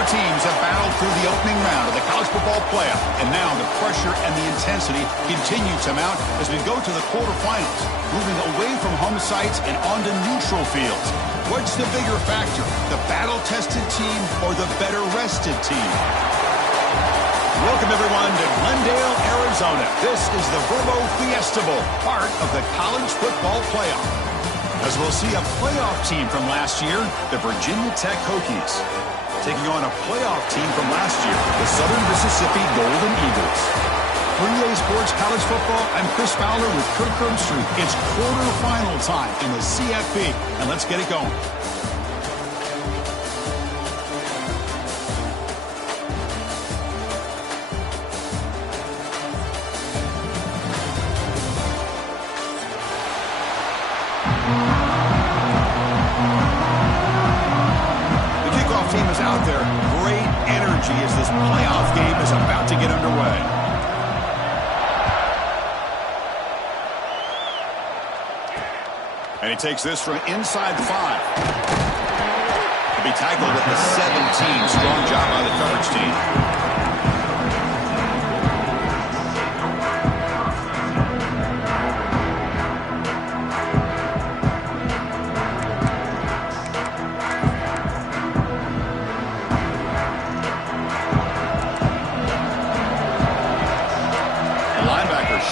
Four teams have battled through the opening round of the college football playoff, and now the pressure and the intensity continue to mount as we go to the quarterfinals, moving away from home sites and onto neutral fields. What's the bigger factor, the battle-tested team or the better-rested team? Welcome, everyone, to Glendale, Arizona. This is the BYL Fiesta Bowl, part of the college football playoff. As we'll see a playoff team from last year, the Virginia Tech Hokies, taking on a playoff team from last year, the Southern Mississippi Golden Eagles. 3A Sports College Football, I'm Chris Fowler with Kirk Herbstreit. It's quarterfinal time in the CFP, and let's get it going. Team is out there. Great energy as this playoff game is about to get underway. And he takes this from inside the 5. To be tackled at the 17. Strong job by the coverage team.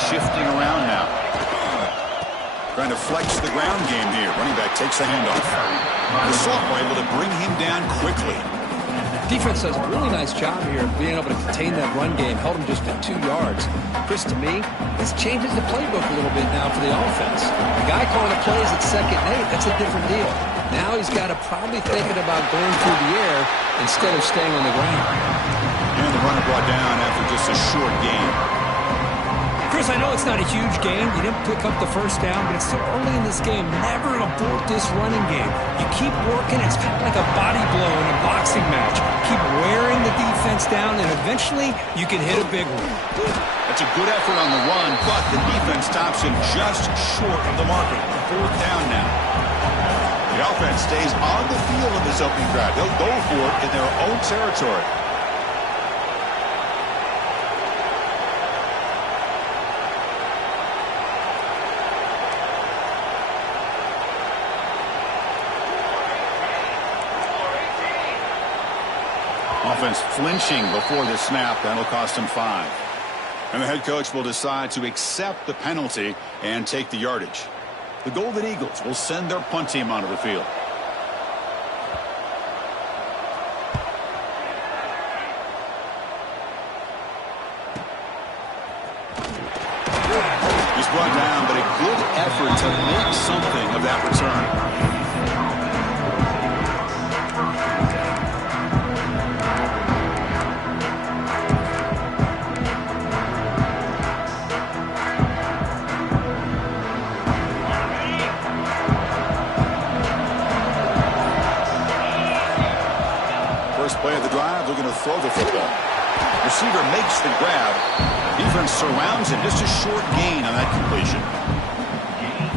Shifting around now. Trying to flex the ground game here. Running back takes the handoff. The sophomore able to bring him down quickly. Defense does a really nice job here of being able to contain that run game. Held him just at 2 yards. Chris, to me, this changes the playbook a little bit now for the offense. The guy calling the plays at 2nd and 8, that's a different deal. Now he's got to probably thinking about going through the air instead of staying on the ground. And the runner brought down after just a short gain. Chris, I know it's not a huge game. You didn't pick up the first down, but it's still early in this game. Never abort this running game. You keep working. It's kind of like a body blow in a boxing match. Keep wearing the defense down, and eventually you can hit a big one. That's a good effort on the run, but the defense stops him just short of the marker. 4th down now. The offense stays on the field of this opening drive. They'll go for it in their own territory. Offense flinching before the snap. That'll cost him 5. And the head coach will decide to accept the penalty and take the yardage. The Golden Eagles will send their punt team onto the field. He's brought down, but a good effort to make something of that return. Play of the drive, they're going to throw the football. Receiver makes the grab. Defense surrounds him. Just a short gain on that completion.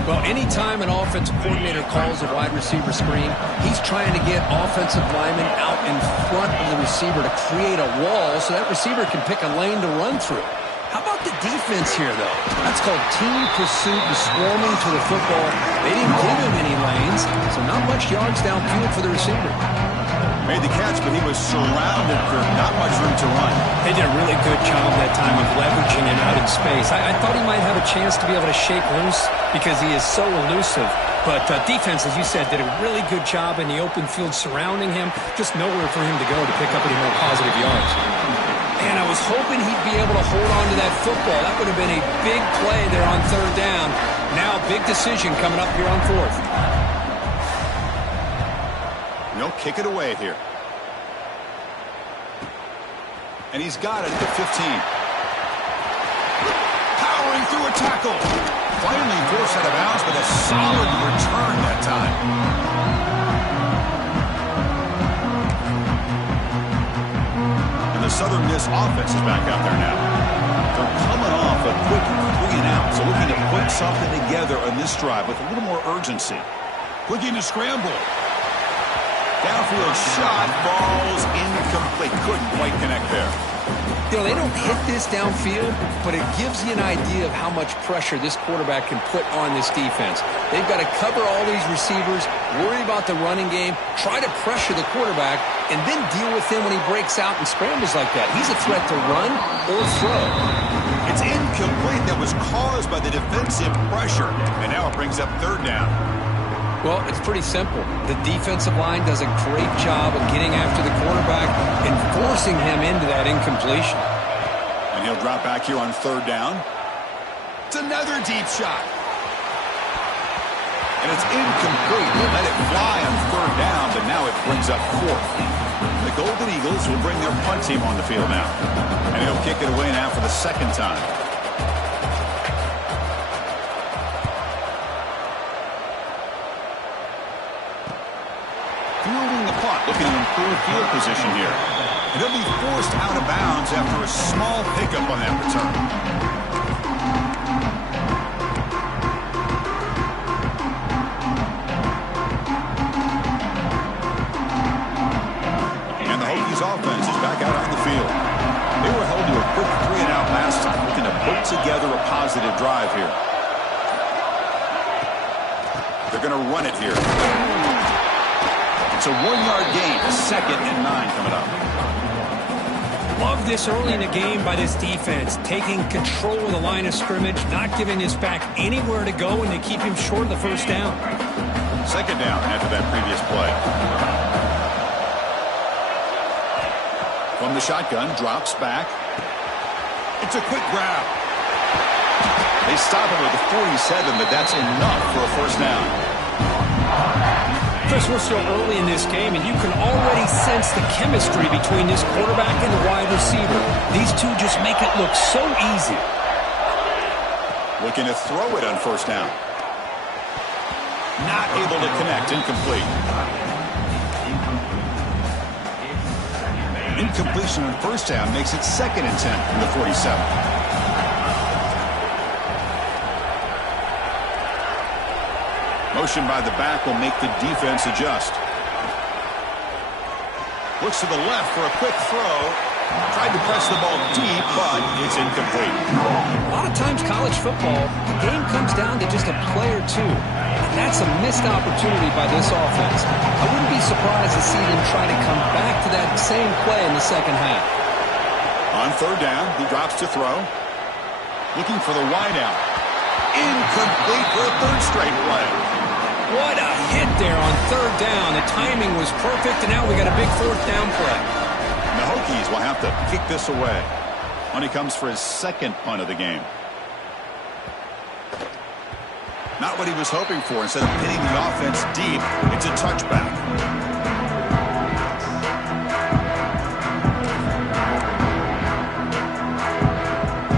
Well, anytime an offensive coordinator calls a wide receiver screen, he's trying to get offensive linemen out in front of the receiver to create a wall so that receiver can pick a lane to run through. How about the defense here, though? That's called team pursuit and swarming to the football. They didn't give him any lanes, so not much yards downfield for the receiver. Made the catch, but he was surrounded for not much room to run. They did a really good job that time of leveraging him out in space. I thought he might have a chance to be able to shake loose because he is so elusive. But defense, as you said, did a really good job in the open field surrounding him. Just nowhere for him to go to pick up any more positive yards. And I was hoping he'd be able to hold on to that football. That would have been a big play there on 3rd down. Now, big decision coming up here on 4th. They'll kick it away here. And he's got it at the 15. Powering through a tackle. Finally forced out of bounds, but a solid return that time. And the Southern Miss offense is back out there now. They're coming off a quick 3 and out, so looking to put something together on this drive with a little more urgency. Looking to scramble. Downfield shot falls incomplete. Couldn't quite connect there. You know, they don't hit this downfield, but it gives you an idea of how much pressure this quarterback can put on this defense. They've got to cover all these receivers, worry about the running game, try to pressure the quarterback, and then deal with him when he breaks out and scrambles like that. He's a threat to run or throw. It's incomplete. That was caused by the defensive pressure. And now it brings up third down. Well, it's pretty simple. The defensive line does a great job of getting after the quarterback and forcing him into that incompletion. And he'll drop back here on third down. It's another deep shot. And it's incomplete. They let it fly on third down, but now it brings up fourth. The Golden Eagles will bring their punt team on the field now. And he'll kick it away now for the second time. Fielding the punt, looking to improve field position here. And he'll be forced out of bounds after a small pickup on that return. And the Hokies offense is back out on the field. They were held to a quick 3-and-out last time, looking to put together a positive drive here. They're going to run it here. It's a 1-yard gain, 2nd and 9 coming up. Love this early in the game by this defense, taking control of the line of scrimmage, not giving his back anywhere to go, and they keep him short of the first down. Second down after that previous play. From the shotgun, drops back. It's a quick grab. They stop him at the 47, but that's enough for a first down. Chris, we're still early in this game, and you can already sense the chemistry between this quarterback and the wide receiver. These two just make it look so easy. Looking to throw it on first down. Not able to connect, incomplete. Incompletion on first down makes it 2nd and 10 from the 47. Motion by the back will make the defense adjust. Looks to the left for a quick throw. Tried to press the ball deep, but it's incomplete. A lot of times college football, the game comes down to just a play or two. And that's a missed opportunity by this offense. I wouldn't be surprised to see them try to come back to that same play in the second half. On third down, he drops to throw. Looking for the wideout. Incomplete for a third straight play. What a hit there on third down. The timing was perfect, and now we got a big fourth down play. And the Hokies will have to kick this away when he comes for his second punt of the game. Not what he was hoping for. Instead of hitting the offense deep, it's a touchback.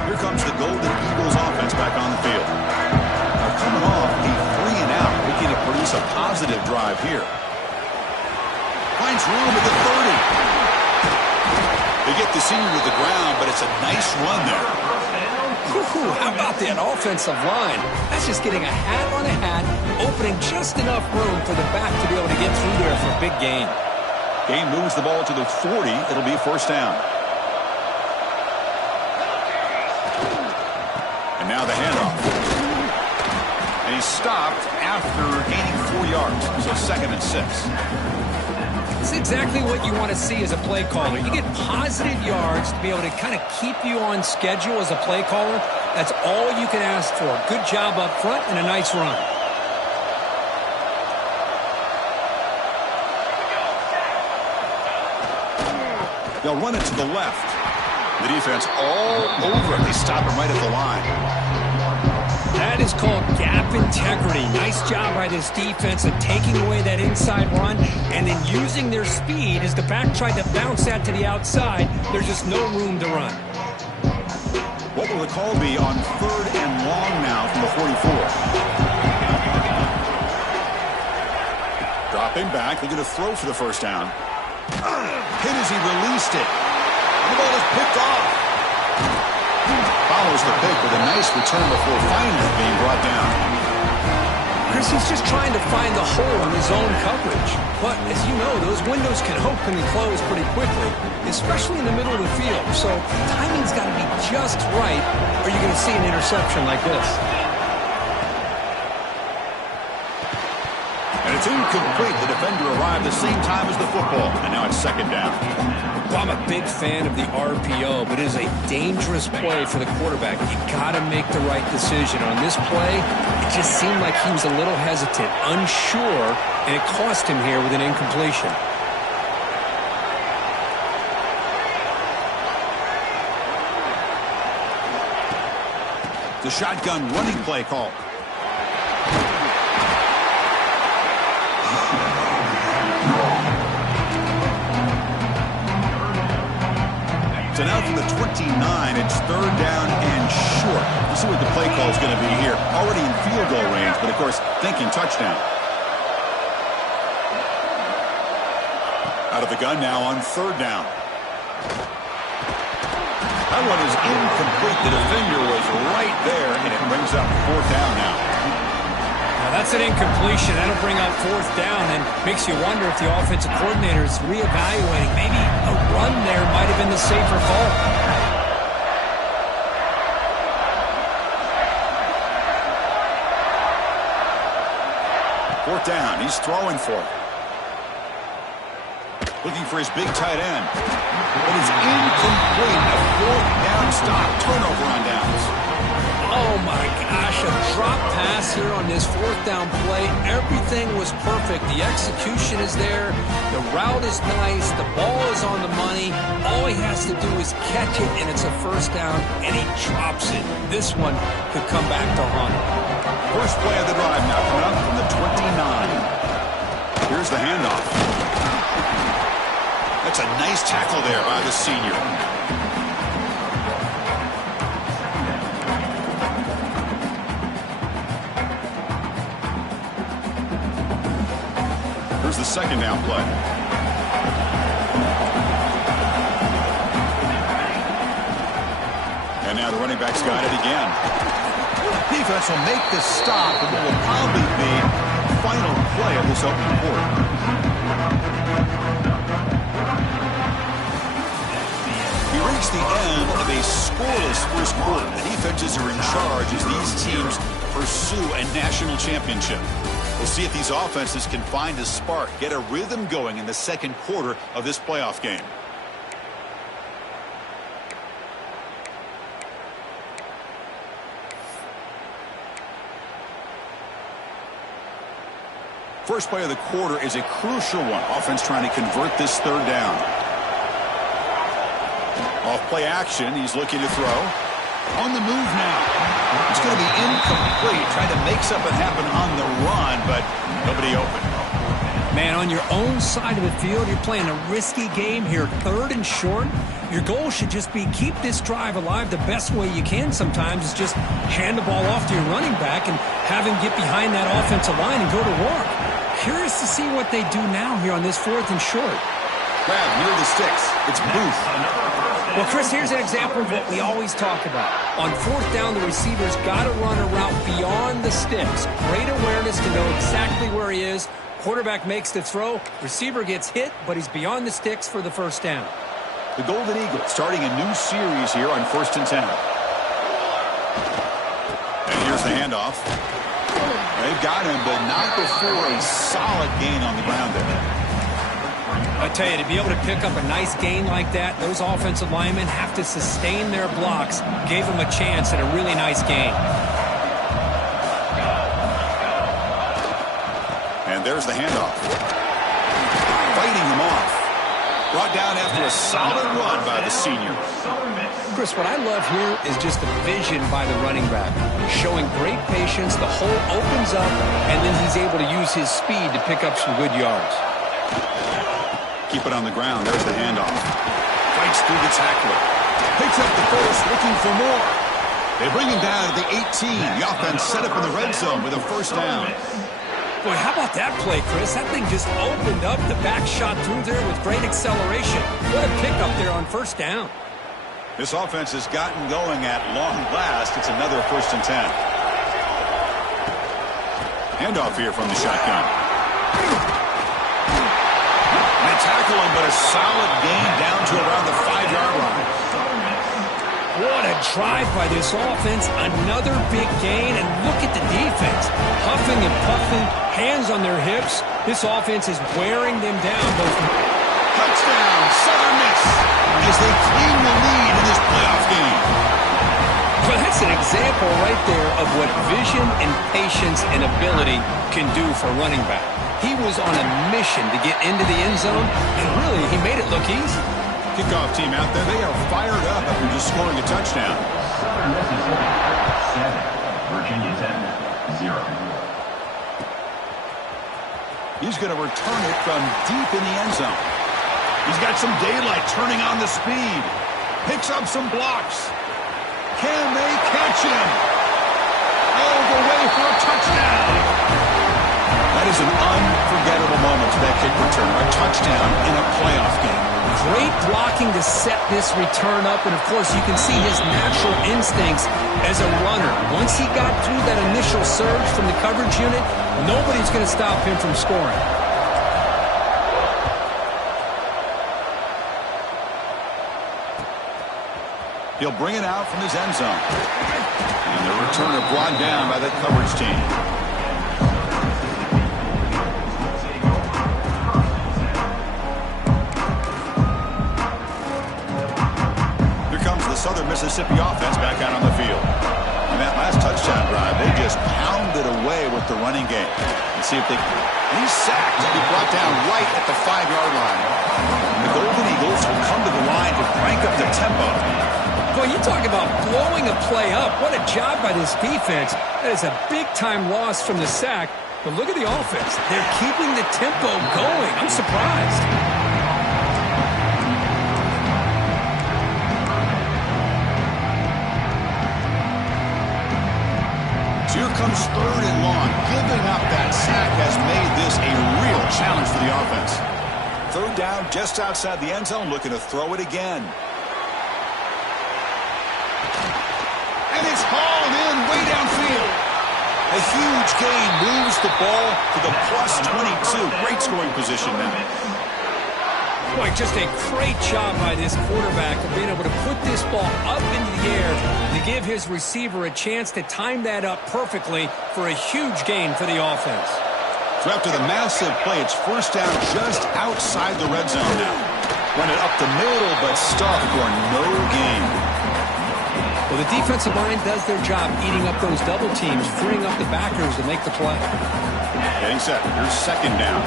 Here comes the Golden Eagles offense back on the field. Now coming off a 3-and-out, looking to produce a positive drive here. Finds room at the 30. They get the senior to the ground, but it's a nice run there. How about that offensive line? That's just getting a hat on a hat, opening just enough room for the back to be able to get through there for a big gain. Gain moves the ball to the 40. It'll be first down. And now the handoff. And he's stopped after gaining 4 yards. So 2nd and 6. It's exactly what you want to see as a play caller. You get positive yards to be able to kind of keep you on schedule as a play caller. That's all you can ask for. Good job up front and a nice run. They'll run it to the left. The defense all over it. They stop him right at the line. That is called gap integrity. Nice job by this defense of taking away that inside run and then using their speed as the back tried to bounce that to the outside. There's just no room to run. What will the call be on 3rd and long now from the 44? Dropping back. They're going to throw for the first down. Hit as he released it. The ball is picked off. Follows the pick with a nice return before finally being brought down. Chris, he's just trying to find the hole in his own coverage. But, as you know, those windows can open and close pretty quickly, especially in the middle of the field. So timing's got to be just right, or you're going to see an interception like this. And it's incomplete. The defender arrived the same time as the football, and now it's second down. Well, I'm a big fan of the RPO, but it is a dangerous play for the quarterback. You got to make the right decision. On this play, it just seemed like he was a little hesitant, unsure, and it cost him here with an incompletion. The shotgun running play call. So now from the 29, it's third down and short. We'll see what the play call is going to be here. Already in field goal range, but of course, thinking touchdown. Out of the gun now on third down. That one is incomplete. The defender was right there, and it brings up fourth down now. Now that's an incompletion. That'll bring up fourth down and makes you wonder if the offensive coordinator is reevaluating. Maybe a run there might have been the safer call. Fourth down. He's throwing for it. Looking for his big tight end. But it's incomplete. A fourth down stop. Turnover on downs. Oh, my gosh, a drop pass here on this fourth down play. Everything was perfect. The execution is there. The route is nice. The ball is on the money. All he has to do is catch it, and it's a first down, and he drops it. This one could come back to haunt him. First play of the drive now coming up from the 29. Here's the handoff. That's a nice tackle there by the senior. Here's the second down play. And now the running back's got it again. Defense will make the stop, and it will probably be the final play of this opening quarter. We reach the end of a scoreless first quarter. The defenses are in charge as these teams pursue a national championship. We'll see if these offenses can find a spark, get a rhythm going in the second quarter of this playoff game. First play of the quarter is a crucial one. Offense trying to convert this third down. Off play action. He's looking to throw. On the move now. It's going to be incomplete. Trying to make something happen on the run, but nobody open. Man, on your own side of the field, you're playing a risky game here. Third and short. Your goal should just be keep this drive alive the best way you can sometimes is just hand the ball off to your running back and have him get behind that offensive line and go to work. Curious to see what they do now here on this fourth and short. Grab near the sticks. It's Booth. Well, Chris, here's an example of what we always talk about. On fourth down, the receiver's got to run a route beyond the sticks. Great awareness to know exactly where he is. Quarterback makes the throw. Receiver gets hit, but he's beyond the sticks for the first down. The Golden Eagles starting a new series here on 1st and 10. And here's the handoff. They've got him, but not before a solid gain on the ground there. I tell you, to be able to pick up a nice gain like that, those offensive linemen have to sustain their blocks. Gave them a chance at a really nice gain. And there's the handoff. Fighting him off. Brought down after a solid run by the senior. Chris, what I love here is just the vision by the running back. Showing great patience, the hole opens up, and then he's able to use his speed to pick up some good yards. Keep it on the ground. There's the handoff. Fights through the tackler. Picks up the first, looking for more. They bring him down to the 18. The offense set up in the red zone with a first down. Boy, how about that play, Chris? That thing just opened up. The back shot through there with great acceleration. What a pickup there on first down. This offense has gotten going at long last. It's another 1st and 10. Handoff here from the shotgun. And they tackle him, but a solid gain down to around the 5-yard line. What a drive by this offense. Another big gain, and look at the defense. Huffing and puffing, hands on their hips. This offense is wearing them down. Touchdown, Southern Miss, as they claim the lead in this playoff game. Well, that's an example right there of what vision and patience and ability can do for a running back. He was on a mission to get into the end zone, and really, he made it look easy. Kickoff team out there, they are fired up after just scoring a touchdown. Southern Mississippi 7, Virginia 10, 0. He's going to return it from deep in the end zone. He's got some daylight turning on the speed. Picks up some blocks. Can they catch him? All the way for a touchdown. That is an unforgettable moment to that kick return. A touchdown in a playoff game. Great blocking to set this return up, and of course you can see his natural instincts as a runner. Once he got through that initial surge from the coverage unit, nobody's going to stop him from scoring. He'll bring it out from his end zone. And the returner brought down by the coverage team. Southern Mississippi offense back out on the field. And that last touchdown drive, they just pounded away with the running game. Let's see if they... And he's sacked. He'll be brought down right at the 5-yard line. The Golden Eagles will come to the line to crank up the tempo. Boy, you talk about blowing a play up. What a job by this defense. That is a big-time loss from the sack. But look at the offense. They're keeping the tempo going. I'm surprised. Here comes 3rd and long. Giving up that sack has made this a real challenge for the offense. 3rd down just outside the end zone, looking to throw it again. And it's hauled in way downfield. A huge gain moves the ball to the +22. Great scoring position now. Boy, just a great job by this quarterback of being able to put this ball up into the air to give his receiver a chance to time that up perfectly for a huge gain for the offense. So after the massive play, it's 1st down just outside the red zone now. Run it up the middle, but stuffed for no gain. Well, the defensive line does their job eating up those double teams, freeing up the backers to make the play. Getting set. Here's 2nd down.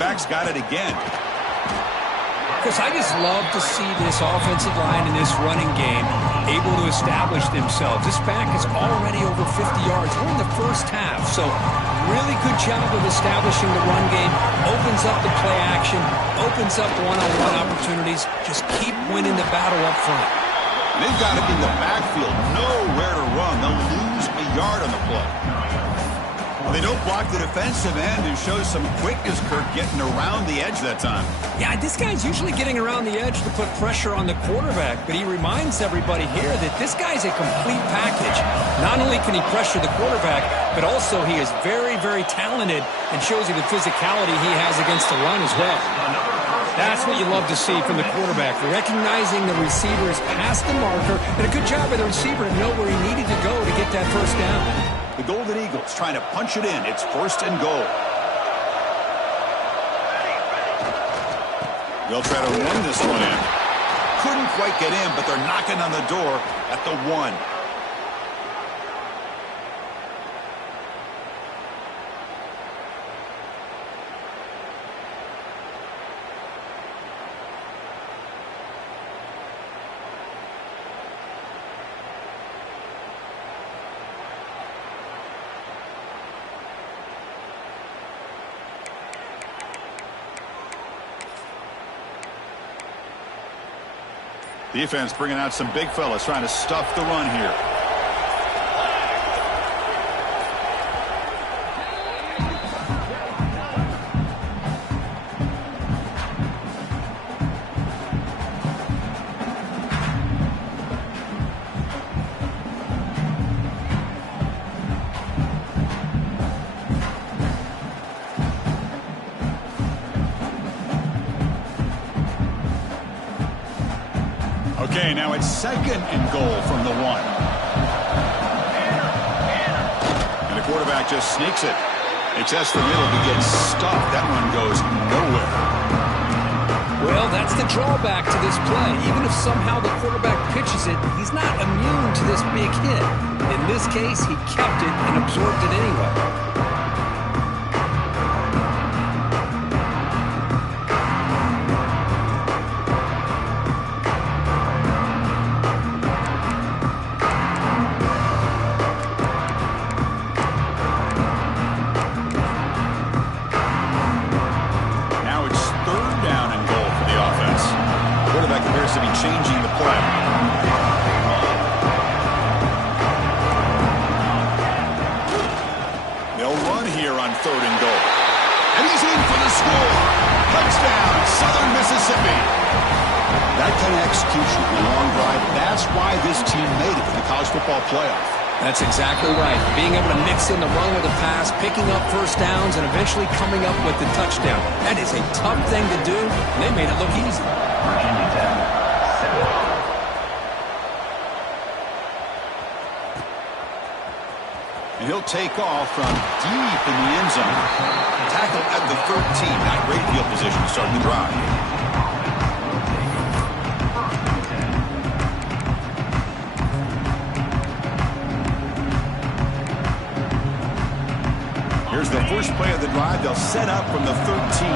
Back's got it again. Because I just love to see this offensive line in this running game able to establish themselves. This back is already over 50 yards. We're in the first half, so really good job of establishing the run game. Opens up the play action, opens up one-on-one opportunities. Just keep winning the battle up front. They've got it in the backfield, nowhere to run. They'll lose a yard on the play. Well, they don't block the defensive end, who shows some quickness, Kirk, getting around the edge that time. Yeah, this guy's usually getting around the edge to put pressure on the quarterback, but he reminds everybody here that this guy's a complete package. Not only can he pressure the quarterback, but also he is very, very talented and shows you the physicality he has against the run as well. That's what you love to see from the quarterback, recognizing the receiver is past the marker, and a good job by the receiver to know where he needed to go to get that 1st down. The Golden Eagles trying to punch it in. It's 1st and goal. They'll try to run this one in. Couldn't quite get in, but they're knocking on the door at the 1. Defense bringing out some big fellas trying to stuff the run here. Okay, now it's 2nd and goal from the 1. And the quarterback just sneaks it. He tests the middle to get stuffed. That run goes nowhere. Well, that's the drawback to this play. Even if somehow the quarterback pitches it, he's not immune to this big hit. In this case, he kept it and absorbed it anyway. To be changing the play. They'll run here on 3rd and goal. And he's in for the score. Touchdown, Southern Mississippi. That kind of execution in a long drive, that's why this team made it to the college football playoff. That's exactly right. Being able to mix in the run with the pass, picking up first downs, and eventually coming up with the touchdown. That is a tough thing to do, and they made it look easy. Virginia Tech, 7. And he'll take off from deep in the end zone. Tackle at the 13. Not great field position to start the drive. Here's the first play of the drive. They'll set up from the 13.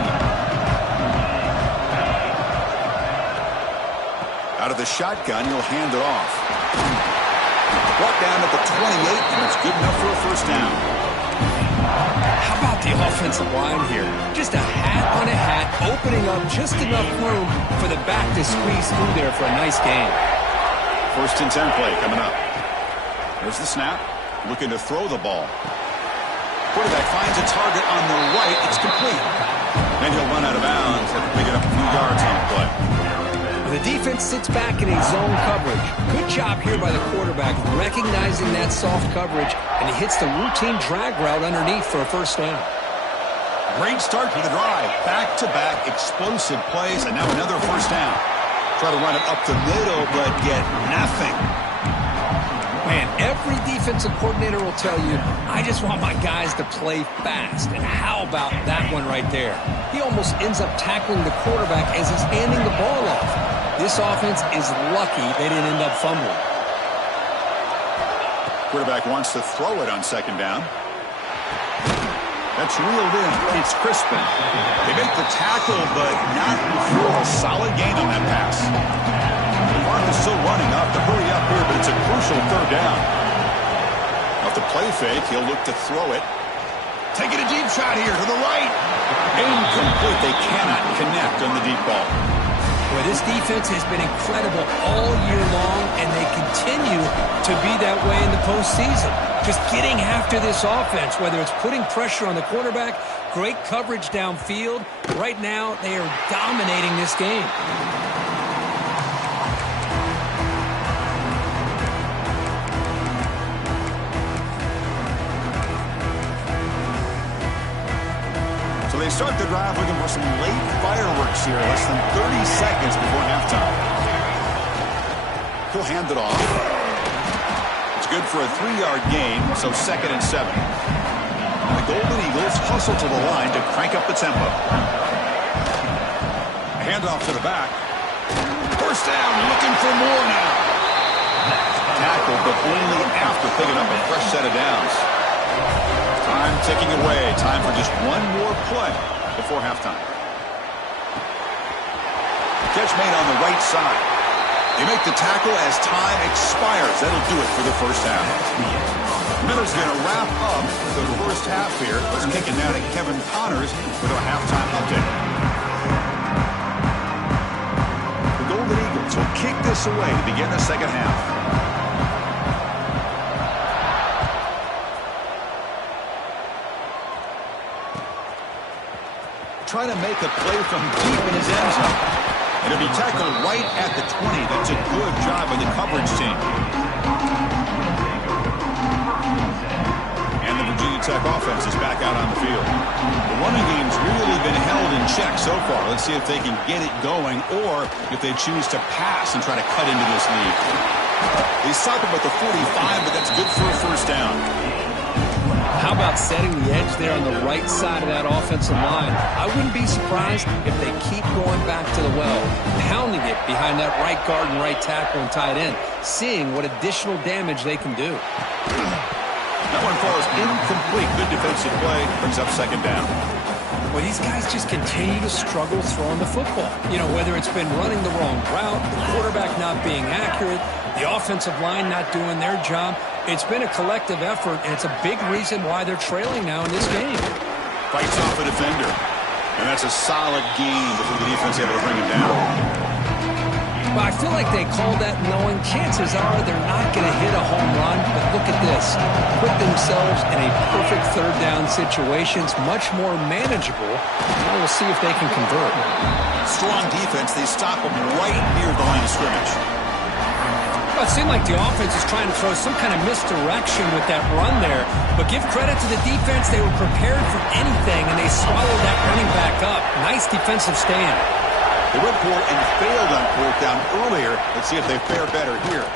Out of the shotgun, he'll hand it off. Brought down at the 28, and it's good enough for a first down. How about the offensive line here? Just a hat on a hat, opening up just enough room for the back to squeeze through there for a nice gain. 1st and 10 play coming up. There's the snap. Looking to throw the ball. Quarterback finds a target on the right. It's complete. Then he'll run out of bounds after picking up a few yards on the play. The defense sits back in a zone coverage. Good job here by the quarterback, recognizing that soft coverage, and he hits the routine drag route underneath for a first down. Great start to the drive. Back-to-back explosive plays, and now another first down. Try to run it up the middle, but get nothing. Man, every defensive coordinator will tell you, I just want my guys to play fast. And how about that one right there? He almost ends up tackling the quarterback as he's handing the ball off. This offense is lucky they didn't end up fumbling. Quarterback wants to throw it on 2nd down. That's reeled in. It's Crispin. They make the tackle, but not for a solid gain on that pass. The clock is still running. Off to hurry up here, but it's a crucial 3rd down. Off the play fake, he'll look to throw it. Taking a deep shot here to the right. Incomplete. They cannot connect on the deep ball. Boy, this defense has been incredible all year long, and they continue to be that way in the postseason. Just getting after this offense, whether it's putting pressure on the quarterback, great coverage downfield. Right now, they are dominating this game. So they start the drive looking for some late fireworks here, less than 30 seconds before halftime. He'll hand it off. It's good for a 3-yard gain, so 2nd and 7. And the Golden Eagles hustle to the line to crank up the tempo. Hand off to the back. First down, looking for more now. Tackle, but only after picking up a fresh set of downs. Time ticking away. Time for just one more play before halftime. Catch made on the right side. They make the tackle as time expires. That'll do it for the first half. Miller's going to wrap up the first half here. Let's kick it now to Kevin Connors with our halftime update. The Golden Eagles will kick this away to begin the second half. Trying to make a play from deep in his end zone. It'll be tackled right at the 20. That's a good job by the coverage team. And the Virginia Tech offense is back out on the field. The running game's really been held in check so far. Let's see if they can get it going or if they choose to pass and try to cut into this lead. They stop him at the 45, but that's good for a first down. How about setting the edge there on the right side of that offensive line? I wouldn't be surprised if they keep going back to the well, pounding it behind that right guard and right tackle and tight end, seeing what additional damage they can do. That one falls incomplete. Good defensive play. Brings up second down. Well, these guys just continue to struggle throwing the football. You know, whether it's been running the wrong route, the quarterback not being accurate, the offensive line not doing their job. It's been a collective effort, and it's a big reason why they're trailing now in this game. Fights off a defender. And that's a solid gain before the defense able to bring him down. But I feel like they called that knowing chances are they're not going to hit a home run. But look at this. Put themselves in a perfect third down situation. It's much more manageable. Now we'll see if they can convert. Strong defense. They stop them right near the line of scrimmage. Well, it seemed like the offense is trying to throw some kind of misdirection with that run there. But give credit to the defense. They were prepared for anything, and they swallowed that running back up. Nice defensive stand. They went for it and failed on fourth down earlier. Let's see if they fare better here.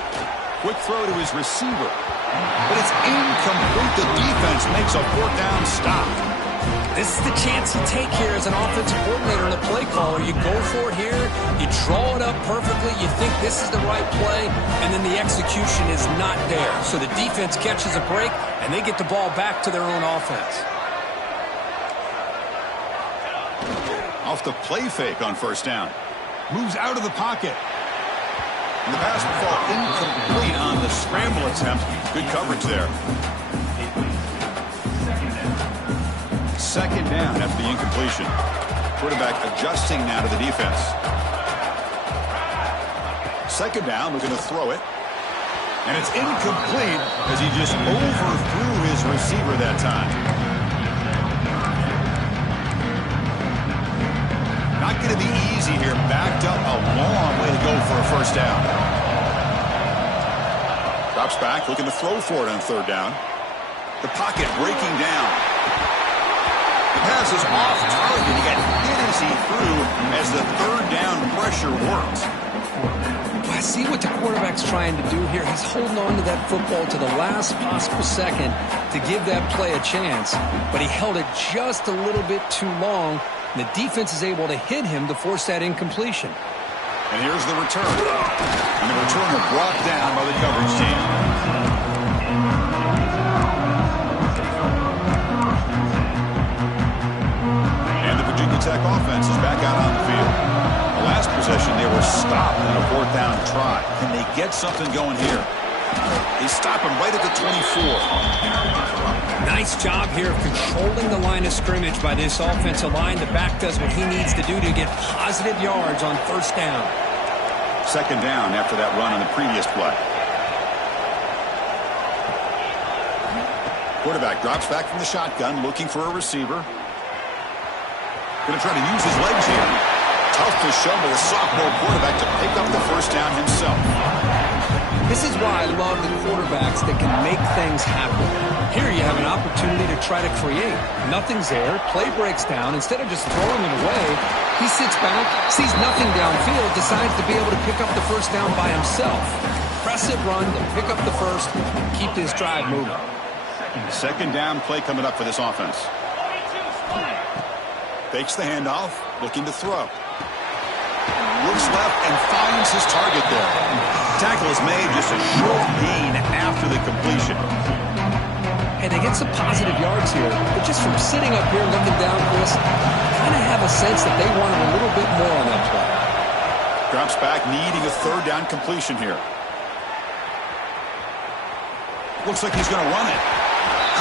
Quick throw to his receiver. But it's incomplete. The defense makes a fourth down stop. This is the chance you take here as an offensive coordinator and a play caller. You go for it here. You draw it up perfectly. You think this is the right play, and then the execution is not there. So the defense catches a break, and they get the ball back to their own offense. Off the play fake on first down. Moves out of the pocket. And the pass will fall incomplete on the scramble attempt. Good coverage there. Second down after the incompletion. Quarterback adjusting now to the defense. Second down, looking to throw it. And it's incomplete as he just overthrew his receiver that time. Not going to be easy here. Backed up a long way to go for a first down. Drops back, looking to throw for it on third down. The pocket breaking down. The pass is off target. He got hit as he threw as the third down pressure worked. I see what the quarterback's trying to do here. He's holding on to that football to the last possible second to give that play a chance. But he held it just a little bit too long. The defense is able to hit him to force that incompletion. And here's the return. And the returner brought down by the coverage team. And the Virginia Tech offense is back out on the field. The last possession, they were stopped on a fourth down try. Can they get something going here? They stop him right at the 24. Nice job here of controlling the line of scrimmage by this offensive line. The back does what he needs to do to get positive yards on first down. Second down after that run on the previous play. Quarterback drops back from the shotgun, looking for a receiver. Going to try to use his legs here. Tough to show by the sophomore quarterback to pick up the first down himself. This is why I love the quarterbacks that can make things happen. Here you have an opportunity to try to create. Nothing's there. Play breaks down. Instead of just throwing it away, he sits back, sees nothing downfield, decides to be able to pick up the first down by himself. Impressive run to pick up the first, keep this drive moving. Second down play coming up for this offense. Fakes the handoff, looking to throw. Looks left and finds his target there. Tackle is made, just a short gain after the completion. And they get some positive yards here, but just from sitting up here looking down, Chris, kind of have a sense that they wanted a little bit more on that play. Drops back, needing a third down completion here. Looks like he's going to run it.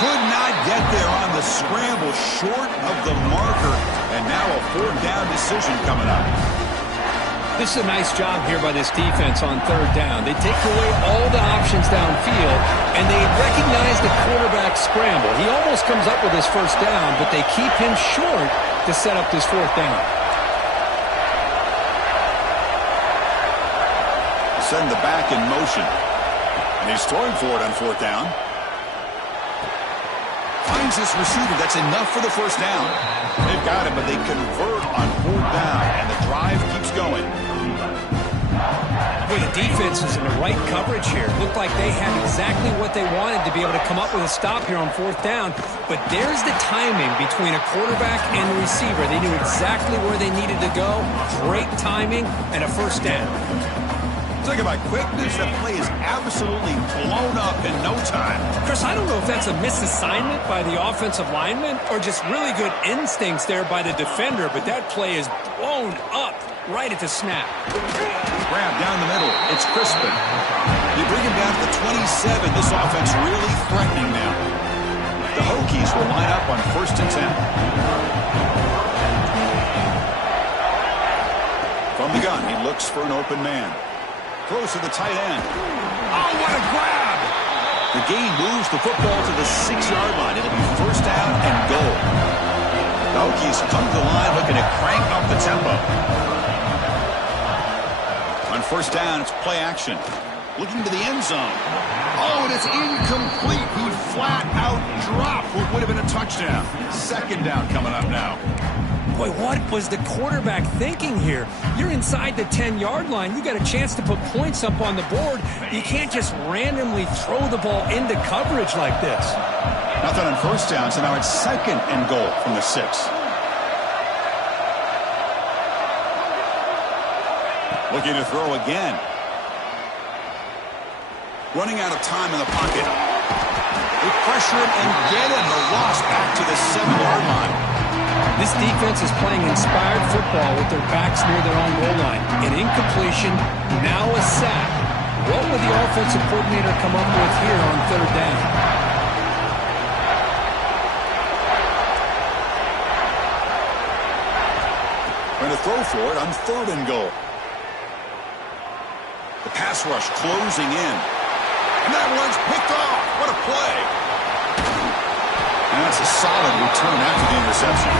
Could not get there on the scramble, short of the marker, and now a fourth down decision coming up. This is a nice job here by this defense on third down. They take away all the options downfield, and they recognize the quarterback scramble. He almost comes up with his first down, but they keep him short to set up this fourth down. Send the back in motion. And he's throwing for it on fourth down. Finds this receiver. That's enough for the first down. They've got it, but they convert on 4th down, and the drive keeps going. Boy, the defense is in the right coverage here. Looked like they had exactly what they wanted to be able to come up with a stop here on 4th down. But there's the timing between a quarterback and the receiver. They knew exactly where they needed to go. Great timing and a first down. Talk about quickness. That play is absolutely blown up in no time. Chris, I don't know if that's a misassignment by the offensive lineman or just really good instincts there by the defender, but that play is blown up right at the snap. Grab down the middle. It's Crispin. You bring him down to the 27. This offense really threatening now. The Hokies will line up on 1st and 10. From the gun, he looks for an open man. Throws to the tight end. Oh, what a grab! The gain moves the football to the 6-yard line. It'll be 1st down and goal. The Hokies come to the line looking to crank up the tempo. On 1st down, it's play action. Looking to the end zone. Oh, and it's incomplete. He flat out dropped what would have been a touchdown. 2nd down coming up now. Boy, what was the quarterback thinking here? You're inside the 10-yard line. You got a chance to put points up on the board. You can't just randomly throw the ball into coverage like this. Nothing on 1st down, so now it's 2nd and goal from the 6. Looking to throw again. Running out of time in the pocket. They pressure him and get him. The loss back to the 7-yard line. This defense is playing inspired football with their backs near their own goal line. An incompletion, now a sack. What would the offensive coordinator come up with here on 3rd down? Going to throw for it on 3rd and goal. The pass rush closing in. And that one's picked off. What a play. And that's a solid return after the interception.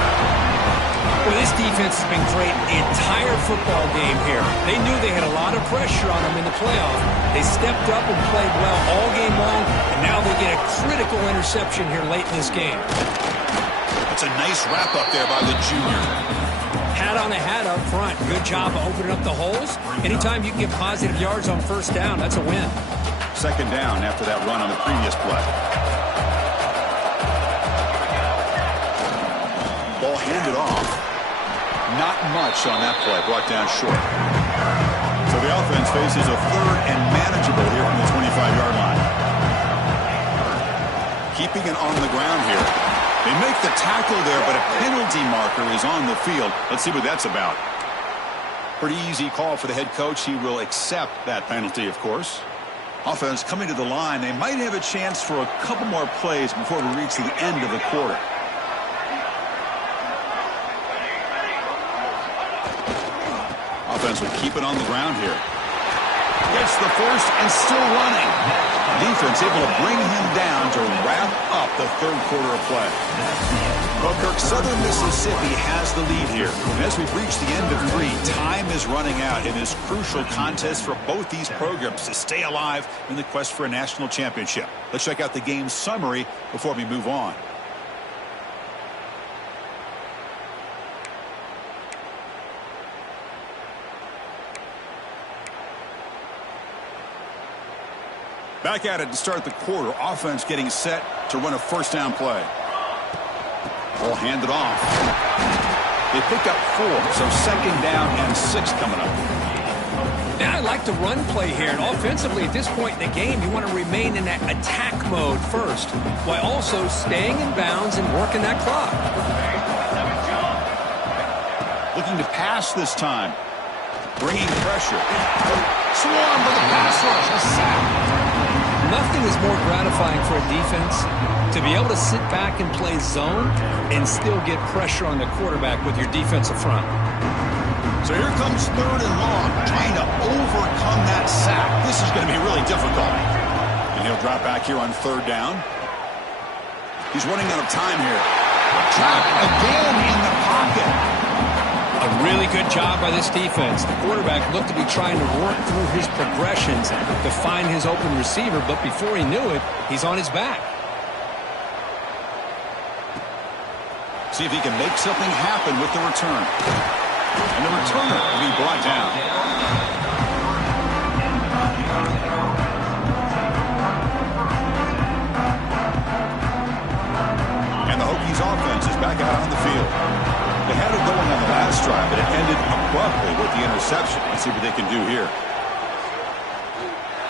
Well, this defense has been great the entire football game here. They knew they had a lot of pressure on them in the playoff. They stepped up and played well all game long, and now they get a critical interception here late in this game. That's a nice wrap-up there by the junior. Hat on a hat up front. Good job of opening up the holes. Anytime you can get positive yards on 1st down, that's a win. 2nd down after that run on the previous play. Ball handed off. Not much on that play. Brought down short. So the offense faces a 3rd and manageable here from the 25-yard line. Keeping it on the ground here. They make the tackle there, but a penalty marker is on the field. Let's see what that's about. Pretty easy call for the head coach. He will accept that penalty, of course. Offense coming to the line. They might have a chance for a couple more plays before we reach the end of the quarter. Offense would keep it on the ground here. Gets the first and still running. Defense able to bring him down to wrap up the 3rd quarter of play. Well, Kirk, Southern Mississippi has the lead here. And as we've reached the end of 3, time is running out in this crucial contest for both these programs to stay alive in the quest for a national championship. Let's check out the game summary before we move on. Back at it to start the quarter. Offense getting set to run a 1st down play. Ball handed off. They pick up 4, so 2nd down and 6 coming up. Now I like the run play here, and offensively at this point in the game, you want to remain in that attack mode first, while also staying in bounds and working that clock. Looking to pass this time. Bringing pressure. Swarm for the pass rush. A sack. Nothing is more gratifying for a defense to be able to sit back and play zone and still get pressure on the quarterback with your defensive front. So here comes 3rd and long, trying to overcome that sack. This is going to be really difficult. And he'll drop back here on 3rd down. He's running out of time here. Trapped again in the pocket. A really good job by this defense. The quarterback looked to be trying to work through his progressions to find his open receiver, but before he knew it, he's on his back. See if he can make something happen with the return. And the returner will be brought down. And the Hokies offense is back out on the field. They had it going on the last drive, but it ended abruptly with the interception. Let's see what they can do here.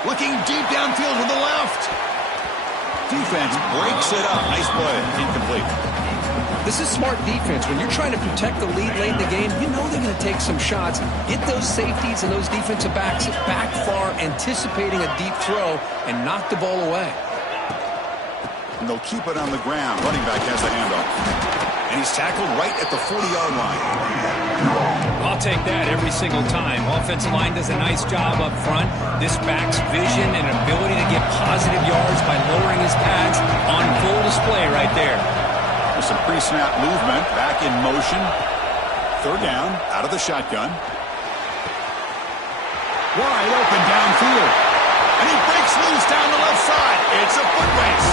Looking deep downfield to the left. Defense breaks it up. Nice play. Incomplete. This is smart defense. When you're trying to protect the lead late in the game, you know they're going to take some shots. Get those safeties and those defensive backs back far, anticipating a deep throw, and knock the ball away. And they'll keep it on the ground. Running back has the handoff. And he's tackled right at the 40-yard line. I'll take that every single time. Offensive line does a nice job up front. This back's vision and ability to get positive yards by lowering his pads on full display right there. With some pre-snap movement, back in motion. Third down, out of the shotgun. Wide open downfield. And he breaks loose down the left side. It's a foot race.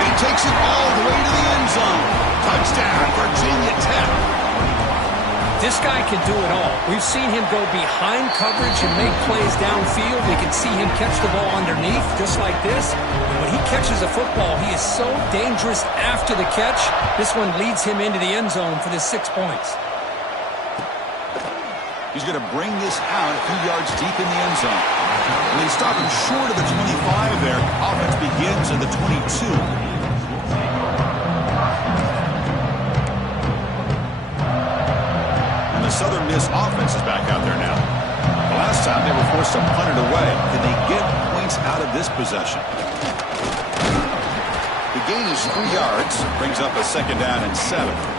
And he takes it all the way to the end zone. Touchdown, Virginia Tech. This guy can do it all. We've seen him go behind coverage and make plays downfield. We can see him catch the ball underneath, just like this. And when he catches a football, he is so dangerous after the catch. This one leads him into the end zone for the 6 points. He's going to bring this out a few yards deep in the end zone. And they stop him short of the 25 there. Offense begins at the 22. Southern Miss offense is back out there now. The last time they were forced to punt it away. Can they get points out of this possession? The gain is 3 yards. Brings up a second down and 7.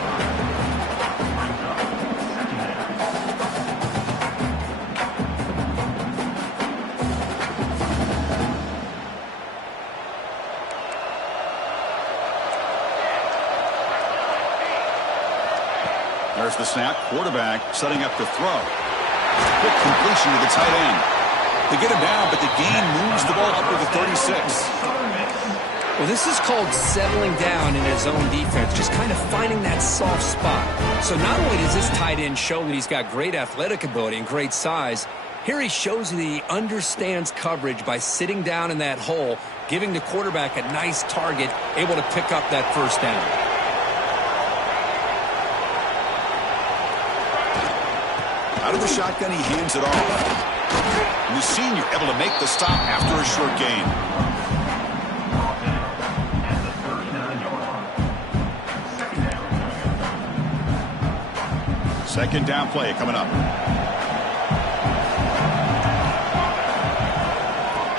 There's the snap. Quarterback setting up to throw. Quick completion to the tight end. They get him down, but the gain moves the ball up to the 36. Well, this is called settling down in his own defense, just kind of finding that soft spot. So not only does this tight end show that he's got great athletic ability and great size, here he shows that he understands coverage by sitting down in that hole, giving the quarterback a nice target, able to pick up that first down. Out of the shotgun, he hands it off. And the senior able to make the stop after a short gain. Second down play coming up.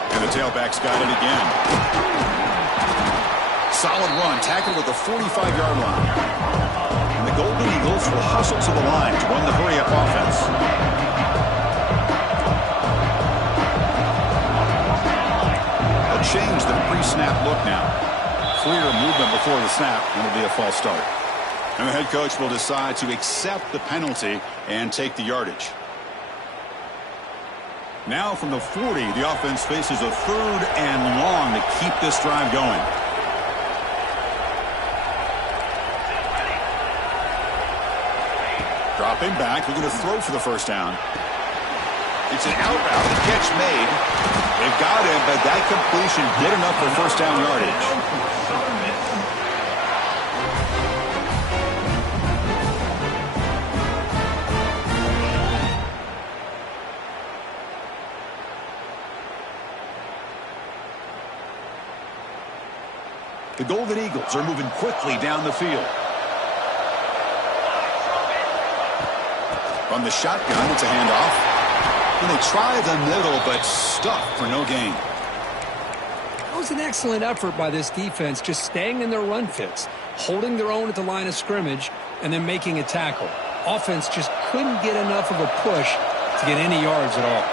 And the tailback's got it again. Solid run, tackled at the 45-yard line. The Golden Eagles will hustle to the line to run the hurry-up offense. They'll change the pre-snap look now. Clear movement before the snap, and it'll be a false start. And the head coach will decide to accept the penalty and take the yardage. Now from the 40, the offense faces a third and long to keep this drive going. Dropping back, looking to throw for the first down. It's an out route, the catch made. They've got him, but that completion did enough for first down yardage. The Golden Eagles are moving quickly down the field. From the shotgun, it's a handoff. And they try the middle, but stuffed for no gain. That was an excellent effort by this defense, just staying in their run fits, holding their own at the line of scrimmage, and then making a tackle. Offense just couldn't get enough of a push to get any yards at all.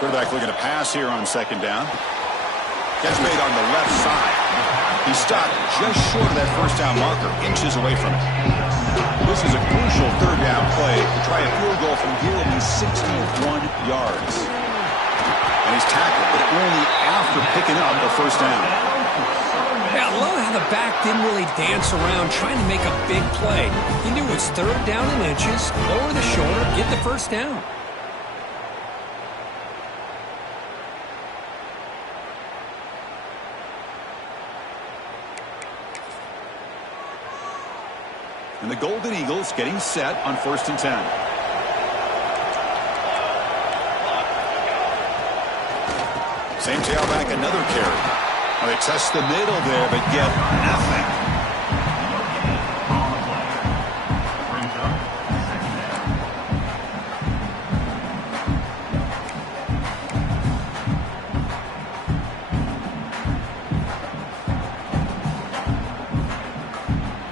Quarterback looking to pass here on second down. Catch made on the left side. He stopped just short of that first down marker, inches away from it. This is a crucial third down play to try a field goal from here will be 61 yards. And he's tackled, but only after picking up the first down. Yeah, I love how the back didn't really dance around trying to make a big play. He knew it was third down in inches, lower the shoulder, get the first down. And the Golden Eagles getting set on 1st and 10. Same tailback, another carry. Well, they test the middle there, but get nothing.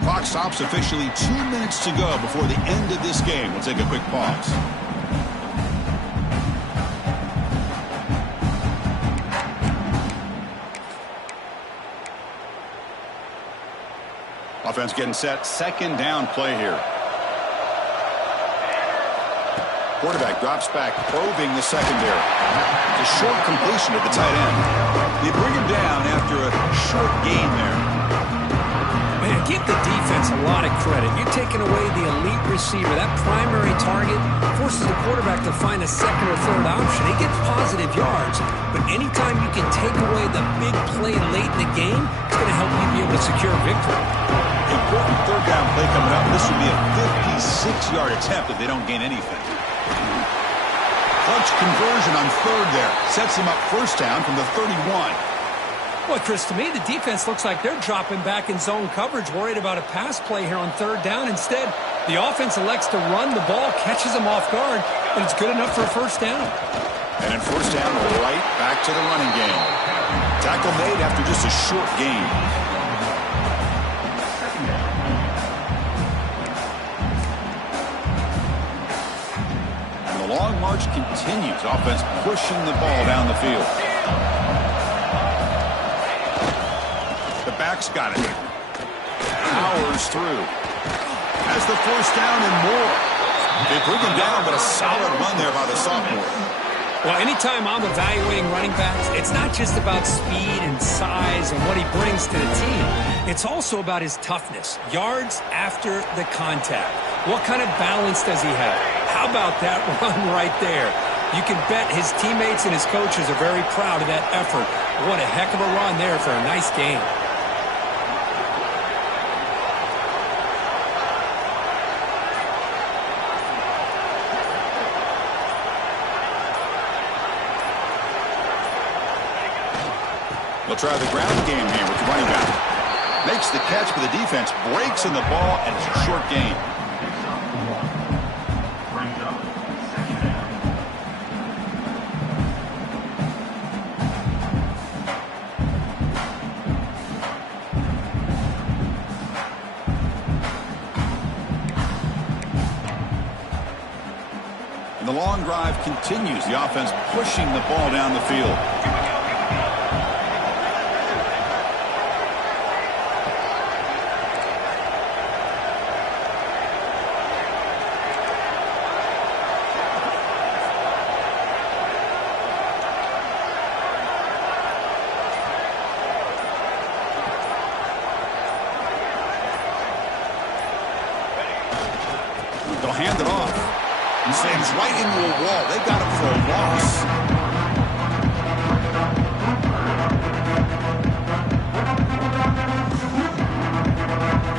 Clock stops officially 2 minutes to go before the end of this game. We'll take a quick pause. Offense getting set. 2nd down play here. Quarterback drops back, probing the secondary. It's a short completion to the tight end. They bring him down after a short gain there. Man, give the defense a lot of credit. You're taking away the elite receiver. That primary target forces the quarterback to find a second or third option. He gets positive yards, but anytime you can take away the big play late in the game, it's going to help you be able to secure victory. Important 3rd down play coming up. This would be a 56-yard attempt if they don't gain anything. Clutch conversion on 3rd there. Sets him up 1st down from the 31. Well, Chris, to me, the defense looks like they're dropping back in zone coverage, worried about a pass play here on 3rd down. Instead, the offense elects to run the ball, catches them off guard, and it's good enough for a 1st down. And in 1st down, right back to the running game. Tackle made after just a short gain. And the long march continues. Offense pushing the ball down the field. The back's got it. Powers through. Has the 1st down and more. They bring him down, but a solid run there by the sophomore. Well, anytime I'm evaluating running backs, it's not just about speed and size and what he brings to the team. It's also about his toughness. Yards after the contact. What kind of balance does he have? How about that run right there? You can bet his teammates and his coaches are very proud of that effort. What a heck of a run there for a nice game. They'll try the ground game here with the running back. Makes the catch, but the defense breaks in the ball, and it's a short gain. And the long drive continues. The offense pushing the ball down the field. They'll hand it off. He slams right into a wall. They got him for a loss.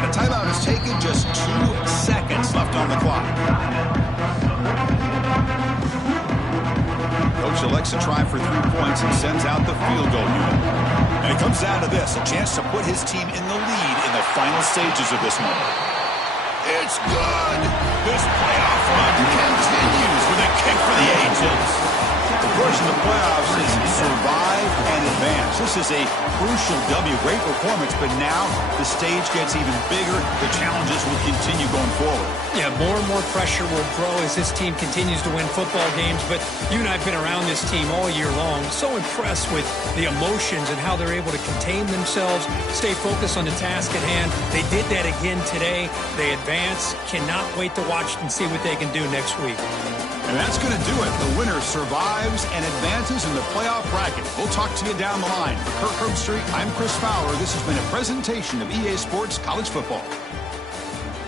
The timeout is taken. Just 2 seconds left on the clock. Coach elects to try for 3 points and sends out the field goal unit. And it comes down to this, a chance to put his team in the lead in the final stages of this one. It's good. This playoff run continues with a kick for the ages. The push in the playoffs is survive and advance. This is a crucial W. Great performance, but now the stage gets even bigger. The challenges will continue going forward. Yeah, more and more pressure will grow as this team continues to win football games, but you and I have been around this team all year long. So impressed with the emotions and how they're able to contain themselves, stay focused on the task at hand. They did that again today. They advance. Cannot wait to watch and see what they can do next week. And And that's going to do it. The winner survives and advances in the playoff bracket. We'll talk to you down the line. For Kirk Herbstreit, I'm Chris Fowler. This has been a presentation of EA Sports College Football.